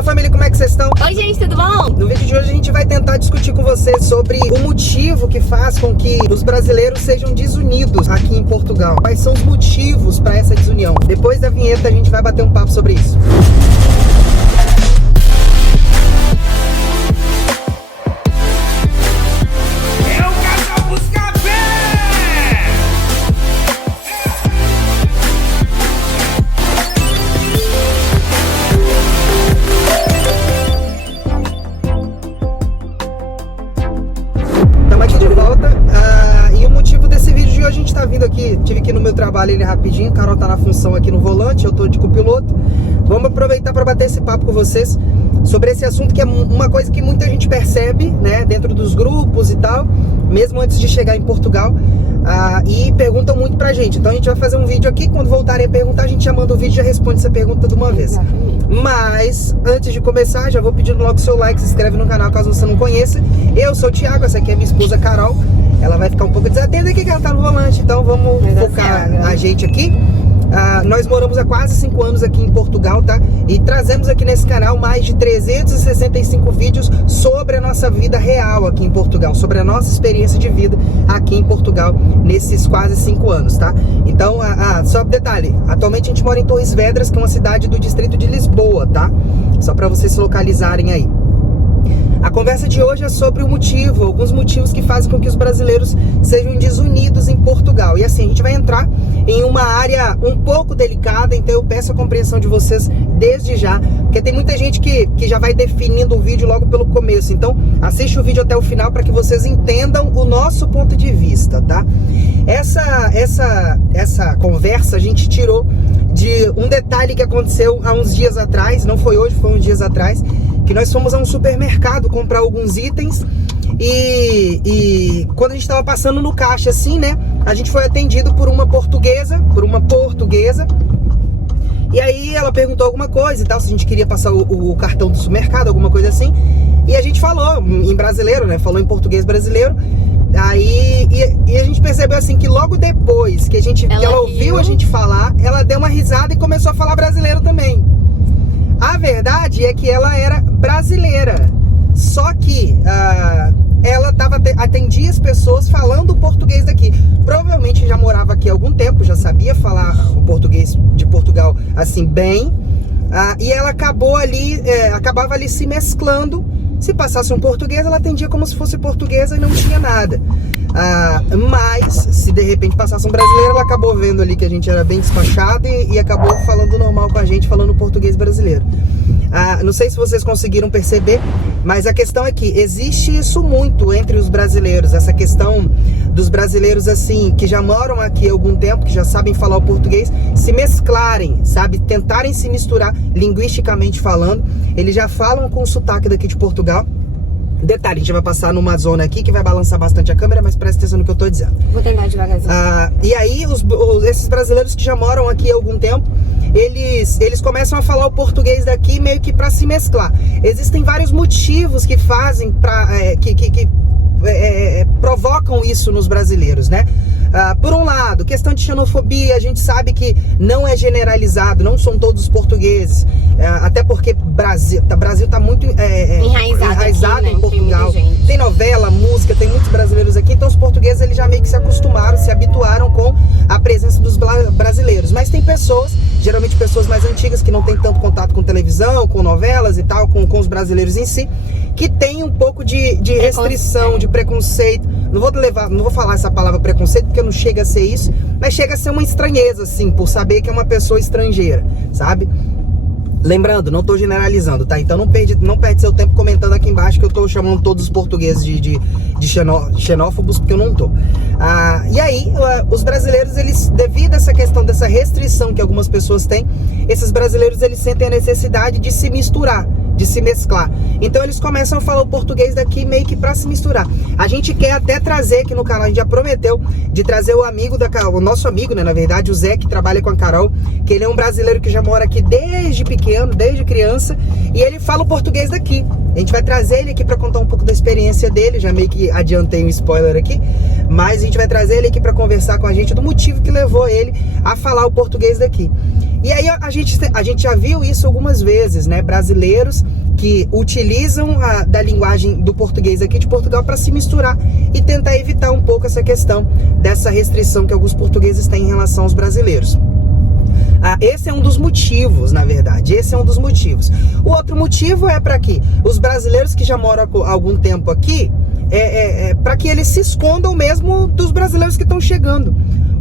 Fala família, como é que vocês estão? Oi gente, tudo bom? No vídeo de hoje a gente vai tentar discutir com vocês sobre o motivo que faz com que os brasileiros sejam desunidos aqui em Portugal. Quais são os motivos para essa desunião? Depois da vinheta a gente vai bater um papo sobre isso. A gente tá vindo aqui, tive que ir no meu trabalho ele rapidinho, Carol tá na função aqui no volante, eu tô de copiloto. Vamos aproveitar para bater esse papo com vocês sobre esse assunto que é uma coisa que muita gente percebe, né, dentro dos grupos e tal, mesmo antes de chegar em Portugal, e perguntam muito pra gente. Então a gente vai fazer um vídeo aqui, quando voltarem a perguntar, a gente já manda o vídeo e já responde essa pergunta de uma vez. Mas, antes de começar, já vou pedindo logo o seu like, se inscreve no canal caso você não conheça. Eu sou o Thiago, essa aqui é minha esposa Carol. Ela vai ficar um pouco desatenta aqui que ela tá no volante, então vamos focar a gente aqui. Nós moramos há quase 5 anos aqui em Portugal, tá? E trazemos aqui nesse canal mais de 365 vídeos sobre a nossa vida real aqui em Portugal, sobre a nossa experiência de vida aqui em Portugal nesses quase 5 anos, tá? Então, só detalhe, atualmente a gente mora em Torres Vedras, que é uma cidade do distrito de Lisboa, tá? Só para vocês se localizarem aí. A conversa de hoje é sobre o motivo, alguns motivos que fazem com que os brasileiros sejam desunidos em Portugal. E assim, a gente vai entrar em uma área um pouco delicada, então eu peço a compreensão de vocês desde já, porque tem muita gente que já vai definindo o vídeo logo pelo começo. Então, assiste o vídeo até o final para que vocês entendam o nosso ponto de vista, tá? Essa conversa a gente tirou de um detalhe que aconteceu há uns dias atrás, não foi hoje, foi uns dias atrás, que nós fomos a um supermercado comprar alguns itens e quando a gente estava passando no caixa assim, né, a gente foi atendido por uma portuguesa, e aí ela perguntou alguma coisa e tal, se a gente queria passar o cartão do supermercado, alguma coisa assim, e a gente falou em brasileiro, né, falou em português brasileiro. Aí, e a gente percebeu assim que logo depois que ela ouviu a gente falar, ela deu uma risada e começou a falar brasileiro também. A verdade é que ela era brasileira, só que ela atendia as pessoas falando o português daqui. Provavelmente já morava aqui há algum tempo, já sabia falar o português de Portugal assim bem, e ela acabava ali se mesclando. Se passasse um português, ela atendia como se fosse portuguesa e não tinha nada. Mas, se de repente passasse um brasileiro, ela acabou vendo ali que a gente era bem despachado e acabou falando normal com a gente, falando português brasileiro. Não sei se vocês conseguiram perceber, mas a questão é que existe isso muito entre os brasileiros, essa questão dos brasileiros assim, que já moram aqui há algum tempo, que já sabem falar o português, se mesclarem, sabe, tentarem se misturar linguisticamente falando. Eles já falam com o sotaque daqui de Portugal. Detalhe, a gente vai passar numa zona aqui que vai balançar bastante a câmera, mas presta atenção no que eu tô dizendo. Vou tentar devagarzinho. E aí, esses brasileiros que já moram aqui há algum tempo, eles começam a falar o português daqui meio que pra se mesclar. Existem vários motivos que fazem, provocam isso nos brasileiros, né? Por um lado, questão de xenofobia, a gente sabe que não é generalizado, não são todos portugueses, até porque Brasil tá muito enraizado aqui, né? Em Portugal. Tem novela, música, tem muitos brasileiros aqui, então os portugueses eles já meio que se acostumaram, se habituaram com a presença dos brasileiros. Mas tem pessoas, geralmente pessoas mais antigas, que não tem tanto contato com televisão, com novelas e tal, com os brasileiros em si, que tem um pouco de restrição, de preconceito. Não vou falar essa palavra preconceito, porque não chega a ser isso, mas chega a ser uma estranheza, assim, por saber que é uma pessoa estrangeira, sabe? Lembrando, não tô generalizando, tá? Então não perde seu tempo comentando aqui embaixo que eu tô chamando todos os portugueses de xenófobos, porque eu não tô. E aí, os brasileiros, eles, devido a essa questão dessa restrição que algumas pessoas têm, esses brasileiros, eles sentem a necessidade de se misturar, de se mesclar. Então eles começam a falar o português daqui meio que pra se misturar. A gente quer até trazer aqui no canal, a gente já prometeu de trazer o nosso amigo, né, na verdade, o Zé, que trabalha com a Carol, que ele é um brasileiro que já mora aqui desde pequeno, desde criança, E ele fala o português daqui. A gente vai trazer ele aqui para contar um pouco da experiência dele. Já meio que adiantei um spoiler aqui. Mas a gente vai trazer ele aqui para conversar com a gente do motivo que levou ele a falar o português daqui. E aí a gente já viu isso algumas vezes, né? Brasileiros que utilizam da linguagem do português aqui de Portugal para se misturar e tentar evitar um pouco essa questão dessa restrição que alguns portugueses têm em relação aos brasileiros. Esse é um dos motivos, na verdade. Esse é um dos motivos. O outro motivo é para que os brasileiros que já moram há algum tempo aqui, para que eles se escondam mesmo dos brasileiros que estão chegando,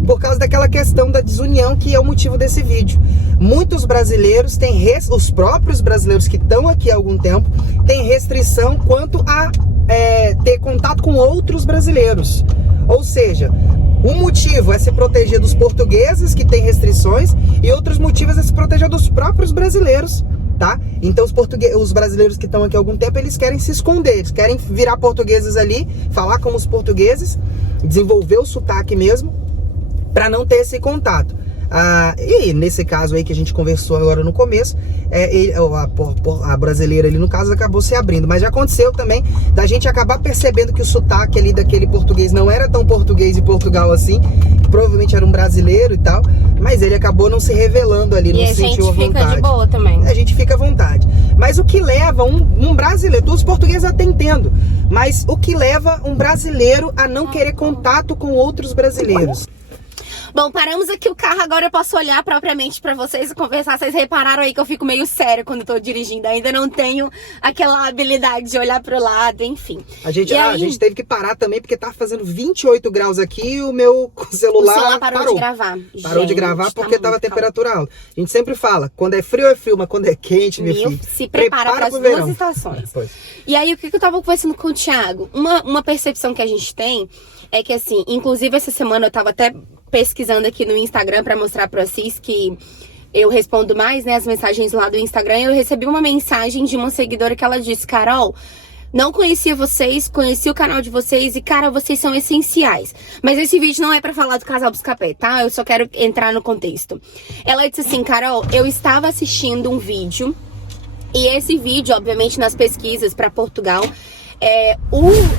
por causa daquela questão da desunião, que é o motivo desse vídeo. Muitos brasileiros têm, os próprios brasileiros que estão aqui há algum tempo, têm restrição quanto a ter contato com outros brasileiros. Ou seja, um motivo é se proteger dos portugueses que têm restrições e outros motivos é se proteger dos próprios brasileiros, tá? Então os brasileiros que estão aqui há algum tempo, eles querem se esconder, eles querem virar portugueses ali, falar como os portugueses, desenvolver o sotaque mesmo, para não ter esse contato. E nesse caso aí que a gente conversou agora no começo, a brasileira ali no caso acabou se abrindo. Mas já aconteceu também da gente acabar percebendo que o sotaque ali daquele português não era tão português de Portugal assim, provavelmente era um brasileiro e tal, mas ele acabou não se revelando ali, não se sentiu à vontade. E a gente fica de boa também. A gente fica à vontade. Mas o que leva um brasileiro, os portugueses até entendo, mas o que leva um brasileiro a não querer contato com outros brasileiros? Bom, paramos aqui o carro, agora eu posso olhar propriamente pra vocês e conversar. Vocês repararam aí que eu fico meio séria quando tô dirigindo. Ainda não tenho aquela habilidade de olhar pro lado, enfim. A gente teve que parar também porque tá fazendo 28 graus aqui e o meu celular parou de gravar. Parou de gravar porque tava a temperatura alta. A gente sempre fala, quando é frio é frio, mas quando é quente, meu filho, se prepara para as duas estações. E aí, o que eu tava conversando com o Thiago? Uma percepção que a gente tem é que, assim, inclusive essa semana eu tava até pesquisando aqui no Instagram pra mostrar pra vocês que eu respondo mais, né, as mensagens lá do Instagram. Eu recebi uma mensagem de uma seguidora que ela disse: Carol, não conhecia vocês, conheci o canal de vocês e, cara, vocês são essenciais. Mas esse vídeo não é pra falar do Casal Buscapé, tá? Eu só quero entrar no contexto. Ela disse assim: Carol, eu estava assistindo um vídeo e esse vídeo, obviamente, nas pesquisas pra Portugal,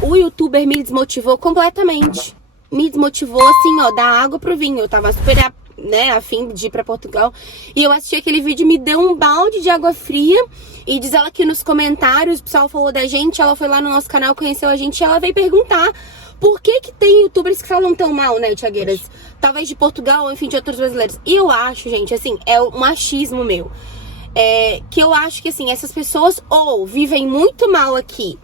o youtuber me desmotivou completamente. Me desmotivou, assim, ó, da água pro vinho. Eu tava super, a fim de ir pra Portugal. E eu assisti aquele vídeo e me deu um balde de água fria. E diz ela que nos comentários, o pessoal falou da gente, ela foi lá no nosso canal, conheceu a gente e ela veio perguntar por que tem youtubers que falam tão mal, né, Thiagueiras? Talvez de Portugal ou, enfim, de outros brasileiros. E eu acho, gente, assim, é um machismo meu. Que eu acho que, assim, essas pessoas ou vivem muito mal aqui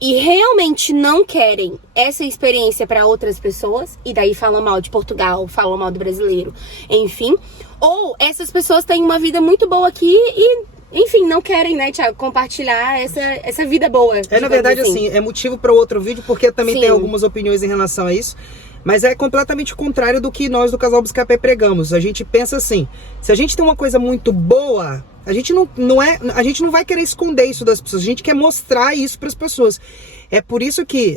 e realmente não querem essa experiência para outras pessoas, e daí falam mal de Portugal, falam mal do brasileiro, enfim. Ou essas pessoas têm uma vida muito boa aqui e, enfim, não querem, né, Thiago, compartilhar essa vida boa. Na verdade, assim, é motivo para outro vídeo, porque também tem algumas opiniões em relação a isso. Mas é completamente o contrário do que nós do Casal Buscapé pregamos. A gente pensa assim, se a gente tem uma coisa muito boa, a gente a gente não vai querer esconder isso das pessoas, a gente quer mostrar isso para as pessoas. É por isso que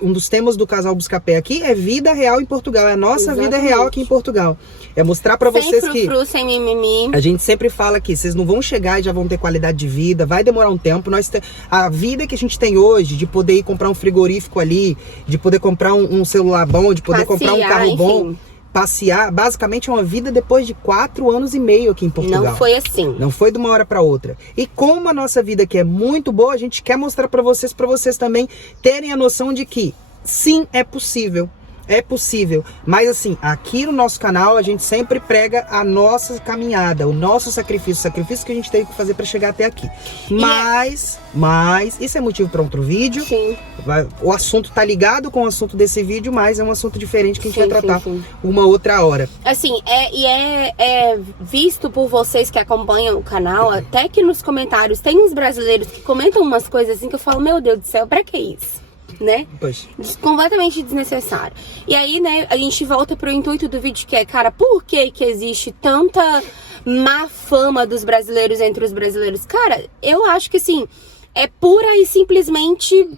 um dos temas do Casal Buscapé aqui é vida real em Portugal, é a nossa vida real aqui em Portugal. É mostrar pra vocês sem mimimi. A gente sempre fala que vocês não vão chegar e já vão ter qualidade de vida, vai demorar um tempo. A vida que a gente tem hoje, de poder ir comprar um frigorífico ali, de poder comprar um celular bom, de poder comprar um carro bom, passear, basicamente é uma vida depois de 4 anos e meio aqui em Portugal. Não foi assim. Não foi de uma hora para outra. E como a nossa vida aqui é muito boa, a gente quer mostrar para vocês também terem a noção de que sim, é possível. É possível, mas assim, aqui no nosso canal a gente sempre prega a nossa caminhada, o nosso sacrifício, o sacrifício que a gente teve que fazer para chegar até aqui. Mas isso é motivo para outro vídeo. Sim. O assunto tá ligado com o assunto desse vídeo, mas é um assunto diferente que a gente vai tratar uma outra hora. Assim, é visto por vocês que acompanham o canal, até que nos comentários tem uns brasileiros que comentam umas coisas assim que eu falo, meu Deus do céu, pra que isso? Né? Pois. Completamente desnecessário. E aí, né, a gente volta pro intuito do vídeo, que é, cara, por que existe tanta má fama dos brasileiros entre os brasileiros? Cara, eu acho que, assim, é pura e simplesmente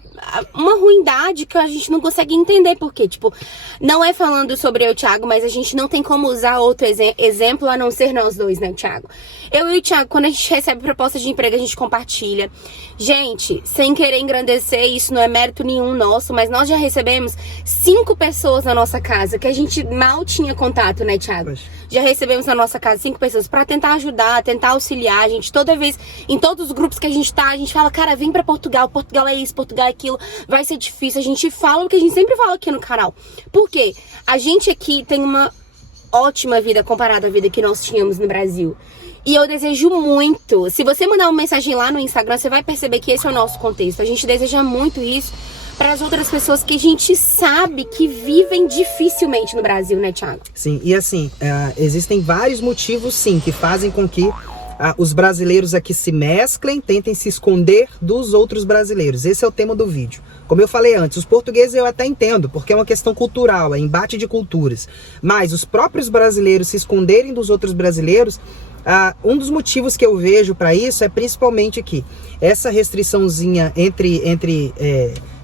uma ruindade que a gente não consegue entender. Porque, tipo, não é falando sobre eu, Thiago, mas a gente não tem como usar outro exemplo a não ser nós dois, né, Thiago? Eu e o Thiago, quando a gente recebe proposta de emprego, a gente compartilha. Gente, sem querer engrandecer, isso não é mérito nenhum nosso, mas nós já recebemos 5 pessoas na nossa casa, que a gente mal tinha contato, né, Thiago? Poxa. Já recebemos na nossa casa 5 pessoas pra tentar ajudar, tentar auxiliar a gente. Toda vez, em todos os grupos que a gente tá, a gente fala, cara, vem pra Portugal, Portugal é isso, Portugal é aquilo, vai ser difícil. A gente fala o que a gente sempre fala aqui no canal. Por quê? A gente aqui tem uma ótima vida comparada à vida que nós tínhamos no Brasil. E eu desejo muito, se você mandar uma mensagem lá no Instagram, você vai perceber que esse é o nosso contexto. A gente deseja muito isso para as outras pessoas que a gente sabe que vivem dificilmente no Brasil, né, Thiago? Sim, e assim, existem vários motivos, sim, que fazem com que os brasileiros aqui se mesclem, tentem se esconder dos outros brasileiros. Esse é o tema do vídeo. Como eu falei antes, os portugueses eu até entendo, porque é uma questão cultural, é embate de culturas. Mas os próprios brasileiros se esconderem dos outros brasileiros, um dos motivos que eu vejo para isso é principalmente que essa restriçãozinha entre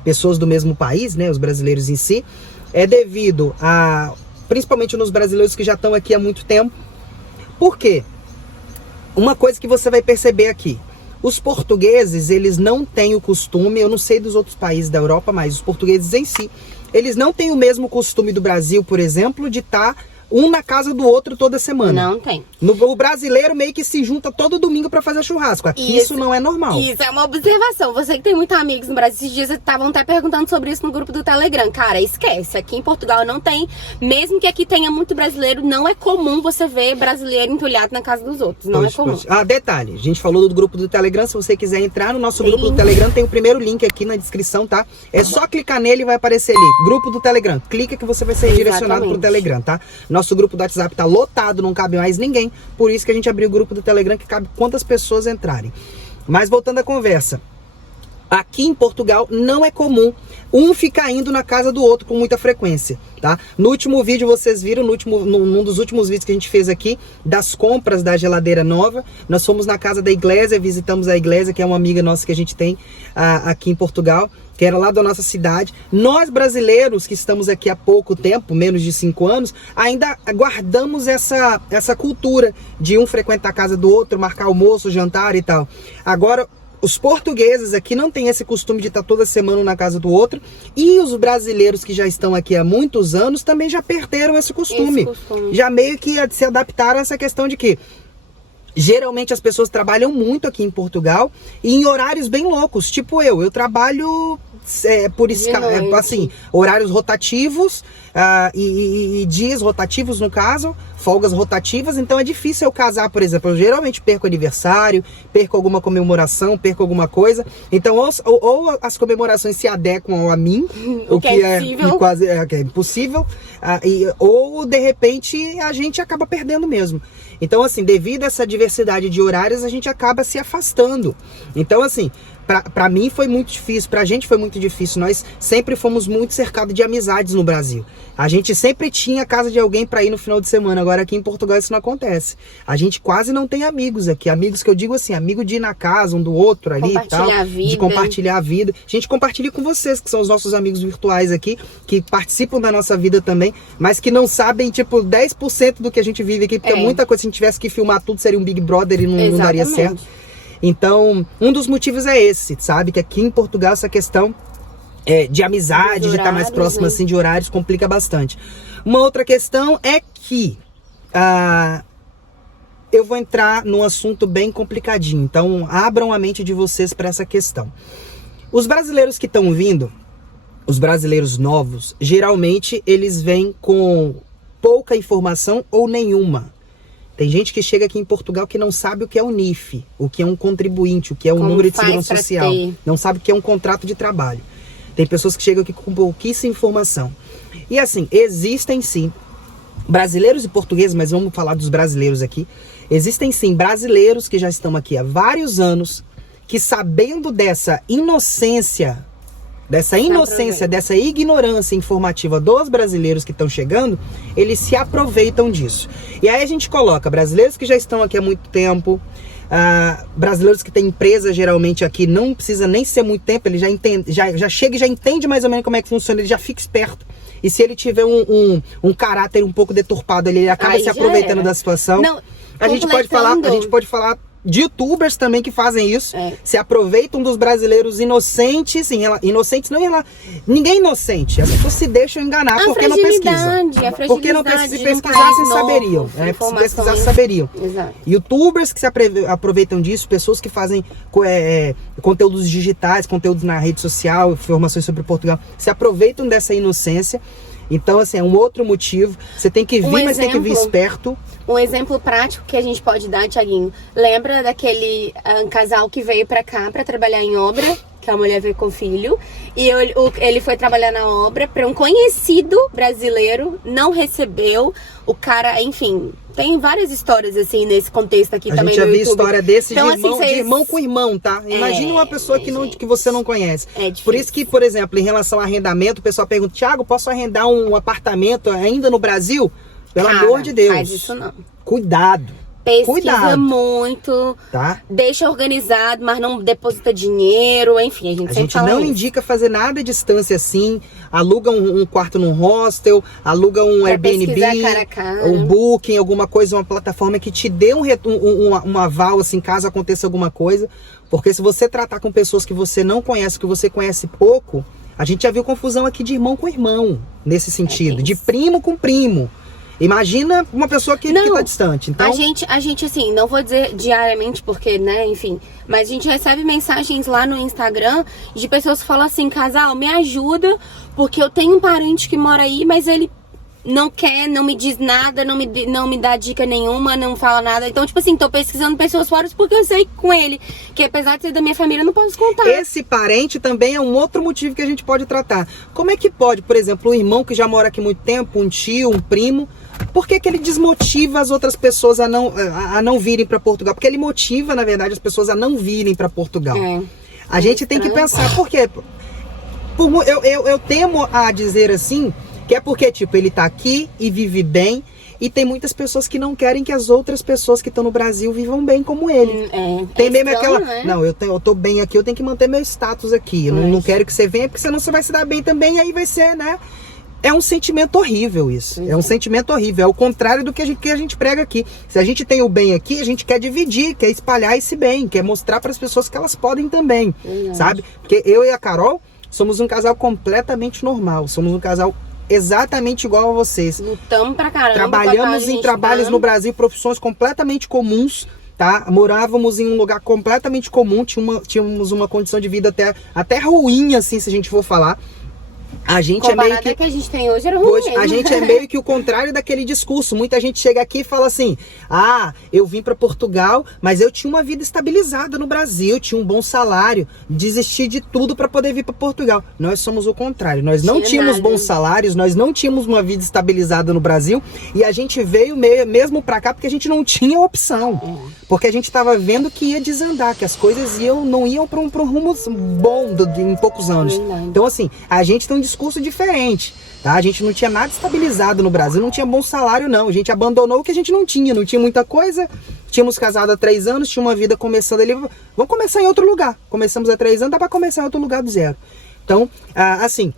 pessoas do mesmo país, né, os brasileiros em si, é devido principalmente nos brasileiros que já estão aqui há muito tempo. Por quê? Uma coisa que você vai perceber aqui, os portugueses, eles não têm o costume, eu não sei dos outros países da Europa, mas os portugueses em si, eles não têm o mesmo costume do Brasil, por exemplo, de estar um na casa do outro toda semana. Não tem. O brasileiro meio que se junta todo domingo pra fazer churrasco. Aqui isso não é normal. Isso é uma observação. Você que tem muitos amigos no Brasil, esses dias estavam até perguntando sobre isso no grupo do Telegram. Cara, esquece. Aqui em Portugal não tem. Mesmo que aqui tenha muito brasileiro, não é comum você ver brasileiro entulhado na casa dos outros. Não é comum. Detalhe. A gente falou do grupo do Telegram. Se você quiser entrar no nosso grupo do Telegram, tem o primeiro link aqui na descrição, tá? É só clicar nele e vai aparecer ali. Grupo do Telegram. Clica que você vai ser direcionado pro Telegram, tá? Nosso grupo do WhatsApp tá lotado, não cabe mais ninguém. Por isso que a gente abriu o grupo do Telegram, que cabe quantas pessoas entrarem. Mas voltando à conversa. Aqui em Portugal não é comum um ficar indo na casa do outro com muita frequência, tá? No último vídeo vocês viram, num dos últimos vídeos que a gente fez aqui, das compras da geladeira nova, nós fomos na casa da Iglesia, visitamos a Iglesia, que é uma amiga nossa que a gente tem aqui em Portugal, que era lá da nossa cidade. Nós brasileiros que estamos aqui há pouco tempo, menos de 5 anos, ainda guardamos essa cultura de um frequentar a casa do outro, marcar almoço, jantar e tal. Agora, os portugueses aqui não têm esse costume de estar toda semana na casa do outro. E os brasileiros que já estão aqui há muitos anos também já perderam esse costume. Já meio que se adaptaram a essa questão de que geralmente as pessoas trabalham muito aqui em Portugal e em horários bem loucos. Tipo eu trabalho assim, horários rotativos e dias rotativos, no caso, folgas rotativas. Então é difícil eu casar, por exemplo. Eu geralmente perco aniversário, perco alguma comemoração, perco alguma coisa. Então ou as comemorações se adequam a mim, o que é quase impossível, ou de repente a gente acaba perdendo mesmo. Então, assim, devido a essa diversidade de horários, a gente acaba se afastando. Então, assim, pra mim foi muito difícil, pra gente foi muito difícil. Nós sempre fomos muito cercados de amizades no Brasil. A gente sempre tinha a casa de alguém pra ir no final de semana. Agora aqui em Portugal isso não acontece. A gente quase não tem amigos aqui. Amigos que eu digo assim, amigo de ir na casa um do outro ali e tal. De compartilhar a vida. A gente compartilha com vocês, que são os nossos amigos virtuais aqui, que participam da nossa vida também, mas que não sabem, tipo, 10% do que a gente vive aqui, porque muita coisa, se a gente tivesse que filmar tudo, seria um Big Brother e não daria certo. Então, um dos motivos é esse, sabe? Que aqui em Portugal essa questão de amizade, de estar mais próximo, assim, de horários, complica bastante. Uma outra questão é que eu vou entrar num assunto bem complicadinho. Então, abram a mente de vocês para essa questão. Os brasileiros que estão vindo, os brasileiros novos, geralmente eles vêm com pouca informação ou nenhuma. Tem gente que chega aqui em Portugal que não sabe o que é o NIF, o que é um contribuinte, o que é um número de segurança social. Não sabe o que é um contrato de trabalho. Tem pessoas que chegam aqui com pouquíssima informação. E assim, existem sim brasileiros e portugueses, mas vamos falar dos brasileiros aqui. Existem sim brasileiros que já estão aqui há vários anos, que sabendo dessa inocência, dessa ignorância informativa dos brasileiros que estão chegando, eles se aproveitam disso. E aí a gente coloca brasileiros que já estão aqui há muito tempo, brasileiros que têm empresa geralmente aqui, não precisa nem ser muito tempo, ele já entende, já chega e já entende mais ou menos como é que funciona, ele já fica esperto. E se ele tiver um caráter um pouco deturpado, ele acaba se aproveitando da situação. A gente pode falar de youtubers também que fazem isso, se aproveitam dos brasileiros inocentes, inocentes não é ninguém é inocente, as pessoas se deixam enganar porque não pesquisam. Porque não pesquisam, se pesquisassem saberiam. Se pesquisassem saberiam. Exato. Youtubers que se aproveitam disso, pessoas que fazem conteúdos digitais, conteúdos na rede social, informações sobre Portugal, se aproveitam dessa inocência. Então, assim, é um outro motivo. Você tem que vir, mas tem que vir esperto. Um exemplo prático que a gente pode dar, Thiaguinho. Lembra daquele casal que veio pra cá pra trabalhar em obra? Que a mulher veio com o filho. E ele foi trabalhar na obra pra um conhecido brasileiro. Não recebeu. O cara, enfim... Tem várias histórias, assim, nesse contexto aqui também. A gente já viu história desse então, de irmão com irmão, tá? Imagine uma pessoa que você não conhece. Por isso que, por exemplo, em relação a arrendamento, o pessoal pergunta, Thiago, posso arrendar um apartamento ainda no Brasil? Pelo amor de Deus. Faz isso não. Cuidado. Pesquisa muito, tá? Deixa organizado, mas não deposita dinheiro, enfim, a gente não indica fazer nada à distância assim, aluga um quarto num hostel, aluga um Airbnb, um Booking, alguma coisa, uma plataforma que te dê um aval, assim, caso aconteça alguma coisa, porque se você tratar com pessoas que você não conhece, que você conhece pouco, a gente já viu confusão aqui de irmão com irmão, nesse sentido, de primo com primo. Imagina uma pessoa que tá distante. Então... A gente, assim, não vou dizer diariamente, porque, né, enfim, mas a gente recebe mensagens lá no Instagram de pessoas que falam assim, casal, me ajuda, porque eu tenho um parente que mora aí, mas ele não quer, não me diz nada, não me dá dica nenhuma, não fala nada. Então, tipo assim, tô pesquisando pessoas fora porque eu sei com ele, que apesar de ser da minha família, eu não posso contar. Esse parente também é um outro motivo que a gente pode tratar. Como é que pode, por exemplo, um irmão que já mora aqui há muito tempo, um tio, um primo, por que ele desmotiva as outras pessoas a não virem para Portugal? Porque ele motiva, na verdade, as pessoas a não virem para Portugal. A gente tem que pensar, por quê? Eu temo a dizer assim, que é porque, tipo, ele tá aqui e vive bem, e tem muitas pessoas que não querem que as outras pessoas que estão no Brasil vivam bem como ele. Tem mesmo aquela, né? Não, eu tô bem aqui, eu tenho que manter meu status aqui, eu não quero que você venha, porque senão você vai se dar bem também, e aí vai ser, né? É um sentimento horrível isso. É um sentimento horrível. É o contrário do que a gente prega aqui. Se a gente tem o bem aqui, a gente quer dividir, quer espalhar esse bem, quer mostrar para as pessoas que elas podem também, sabe? Porque eu e a Carol somos um casal completamente normal. Somos um casal exatamente igual a vocês. Lutamos pra caramba. Trabalhamos em trabalhos no Brasil, profissões completamente comuns, tá? Morávamos em um lugar completamente comum, tínhamos uma condição de vida até ruim, assim, se a gente for falar. A gente é meio que a gente tem hoje era ruim. A gente é meio que o contrário daquele discurso. Muita gente chega aqui e fala assim: ah, eu vim para Portugal, mas eu tinha uma vida estabilizada no Brasil, tinha um bom salário, desisti de tudo para poder vir para Portugal. Nós somos o contrário. Nós não tínhamos bons salários, nós não tínhamos uma vida estabilizada no Brasil e a gente veio mesmo para cá porque a gente não tinha opção. Porque a gente estava vendo que ia desandar, que as coisas não iam para um rumo bom em poucos anos. Então, assim, a gente tem um discurso diferente, tá? A gente não tinha nada estabilizado no Brasil, não tinha bom salário, não. A gente abandonou o que a gente não tinha muita coisa. Tínhamos casado há 3 anos, tinha uma vida começando ali. Vamos começar em outro lugar. Começamos há 3 anos, dá para começar em outro lugar do zero. Então, assim,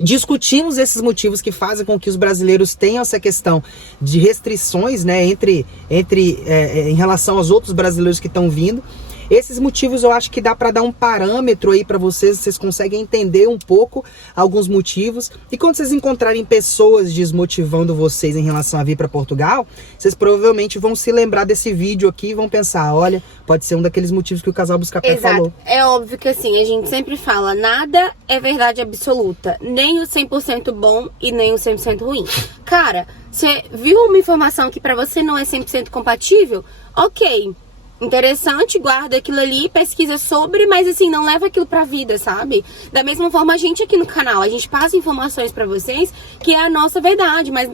discutimos esses motivos que fazem com que os brasileiros tenham essa questão de restrições, né, em relação aos outros brasileiros que estão vindo. Esses motivos eu acho que dá para dar um parâmetro aí para vocês conseguem entender um pouco alguns motivos. E quando vocês encontrarem pessoas desmotivando vocês em relação a vir para Portugal, vocês provavelmente vão se lembrar desse vídeo aqui e vão pensar, olha, pode ser um daqueles motivos que o casal Buscapé falou. É óbvio que assim, a gente sempre fala, nada é verdade absoluta, nem o 100% bom e nem o 100% ruim. Cara, você viu uma informação que para você não é 100% compatível? Ok. Interessante, guarda aquilo ali, pesquisa sobre, mas assim, não leva aquilo pra vida, sabe? Da mesma forma, a gente aqui no canal, a gente passa informações pra vocês que é a nossa verdade, mas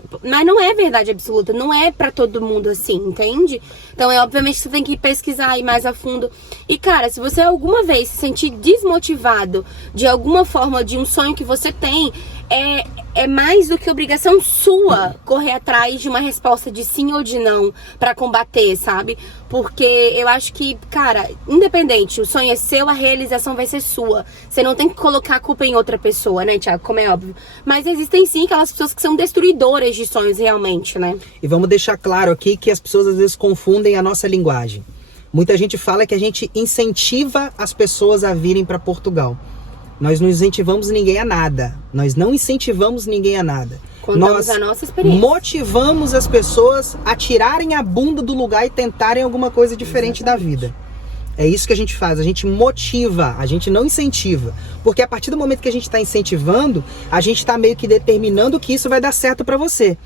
não é verdade absoluta, não é pra todo mundo assim, entende? Então, obviamente, você tem que pesquisar aí mais a fundo. E, cara, se você alguma vez se sentir desmotivado de alguma forma, de um sonho que você tem, é mais do que obrigação sua correr atrás de uma resposta de sim ou de não pra combater, sabe? Porque eu acho que, cara, independente, o sonho é seu, a realização vai ser sua. Você não tem que colocar a culpa em outra pessoa, né, Thiago? Como é óbvio. Mas existem sim aquelas pessoas que são destruidoras de sonhos realmente, né? E vamos deixar claro aqui que as pessoas às vezes confundem a nossa linguagem. Muita gente fala que a gente incentiva as pessoas a virem para Portugal. Nós não incentivamos ninguém a nada. Nós não incentivamos ninguém a nada. Contamos a nossa experiência. Motivamos as pessoas a tirarem a bunda do lugar e tentarem alguma coisa diferente da vida. É isso que a gente faz, a gente motiva, a gente não incentiva. Porque a partir do momento que a gente está incentivando, a gente está meio que determinando que isso vai dar certo para você.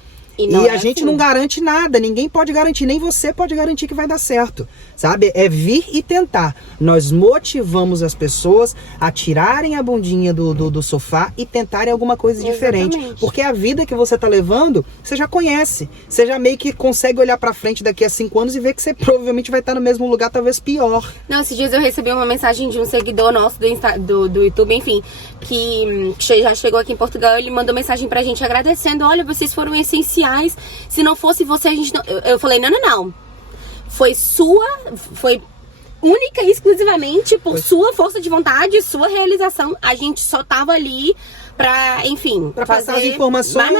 E a gente não garante nada, ninguém pode garantir, nem você pode garantir que vai dar certo, sabe? É vir e tentar. Nós motivamos as pessoas a tirarem a bundinha do sofá e tentarem alguma coisa diferente. Porque a vida que você tá levando, você já conhece. Você já meio que consegue olhar pra frente daqui a 5 anos e ver que você provavelmente vai estar no mesmo lugar, talvez pior. Não, esses dias eu recebi uma mensagem de um seguidor nosso do YouTube, enfim, que já chegou aqui em Portugal. Ele mandou mensagem pra gente agradecendo: olha, vocês foram essenciais. Se não fosse você, a gente não... Eu falei, não. Foi única e exclusivamente por sua força de vontade, sua realização. A gente só tava ali pra, enfim... Pra passar as informações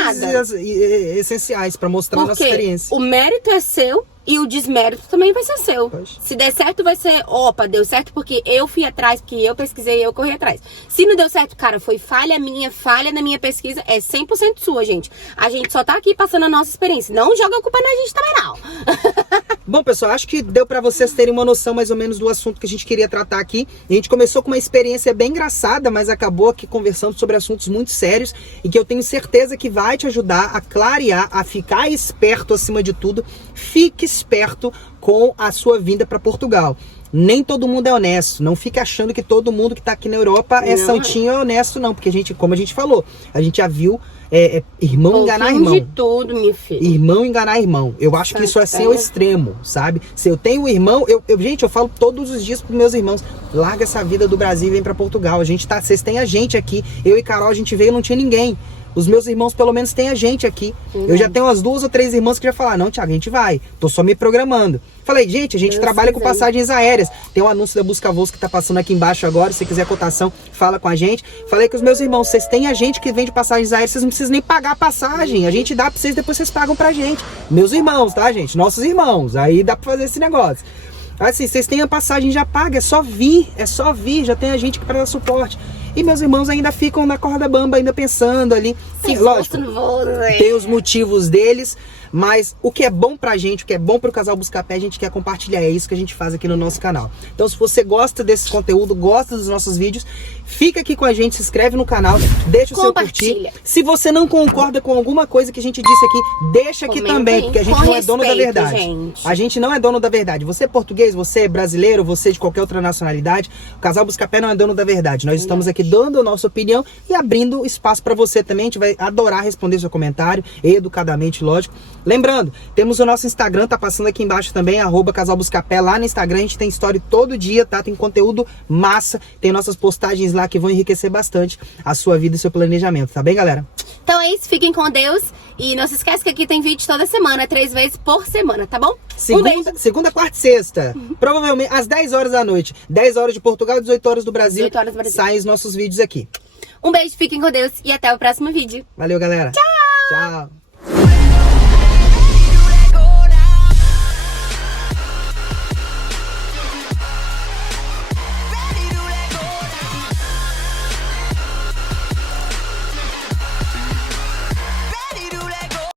essenciais, pra mostrar a nossa experiência. O mérito é seu e o desmérito também vai ser seu. Se der certo, vai ser, opa, deu certo porque eu fui atrás, porque eu pesquisei, eu corri atrás. Se não deu certo, cara, foi falha na minha pesquisa, é 100% sua, gente. A gente só tá aqui passando a nossa experiência. Não joga a culpa na gente também, não. Bom, pessoal, acho que deu pra vocês terem uma noção mais ou menos do assunto que a gente queria tratar aqui. A gente começou com uma experiência bem engraçada, mas acabou aqui conversando sobre assuntos muito sérios e que eu tenho certeza que vai te ajudar a clarear, a ficar esperto acima de tudo. Fique esperto com a sua vinda para Portugal. Nem todo mundo é honesto. Não fique achando que todo mundo que tá aqui na Europa é santinho, é honesto, não. Porque a gente, como a gente falou, a gente já viu irmão enganar irmão. De tudo, minha filha. Irmão enganar irmão. Eu acho que isso é ser o extremo, sabe? Se eu tenho um irmão, gente, eu falo todos os dias pros meus irmãos: larga essa vida do Brasil e vem para Portugal. Vocês têm a gente aqui. Eu e Carol, a gente veio e não tinha ninguém. Os meus irmãos, pelo menos, têm a gente aqui. Eu já tenho umas 2 ou 3 irmãs que já falaram: não, Thiago, a gente vai. Tô só me programando. Falei, gente, a gente trabalha com passagens aéreas. Tem um anúncio da Busca Voos que tá passando aqui embaixo agora. Se você quiser cotação, fala com a gente. Falei com os meus irmãos: vocês têm a gente que vende passagens aéreas, vocês não precisam nem pagar a passagem. A gente dá pra vocês, depois vocês pagam pra gente. Meus irmãos, tá, gente? Nossos irmãos. Aí dá pra fazer esse negócio. Assim, vocês têm a passagem, já paga, é só vir, já tem a gente para dar suporte. E meus irmãos ainda ficam na corda bamba, ainda pensando ali. Lógico, tem os motivos deles, mas o que é bom pra gente, o que é bom pro Casal Buscapé, a gente quer compartilhar. É isso que a gente faz aqui no nosso canal. Então, se você gosta desse conteúdo, gosta dos nossos vídeos, fica aqui com a gente, se inscreve no canal, deixa o seu curtir. Se você não concorda com alguma coisa que a gente disse aqui, deixa aqui também, porque a gente não é dono da verdade. A gente não é dono da verdade. Você é português, você é brasileiro, você é de qualquer outra nacionalidade, o Casal Buscapé não é dono da verdade. Nós estamos aqui dando a nossa opinião e abrindo espaço para você também. A gente vai adorar responder seu comentário, educadamente, lógico. Lembrando, temos o nosso Instagram, tá passando aqui embaixo também, @casalbuscapé. Lá no Instagram a gente tem story todo dia, tá? Tem conteúdo massa, tem nossas postagens lá que vão enriquecer bastante a sua vida e seu planejamento, tá bem, galera? Então é isso, fiquem com Deus e não se esquece que aqui tem vídeo toda semana, 3 vezes por semana, tá bom? Segunda, quarta e sexta. Provavelmente às 10 horas da noite. 10 horas de Portugal, 18 horas do Brasil. 18 horas do Brasil. Saem os nossos vídeos aqui. Um beijo, fiquem com Deus e até o próximo vídeo. Valeu, galera. Tchau! Tchau!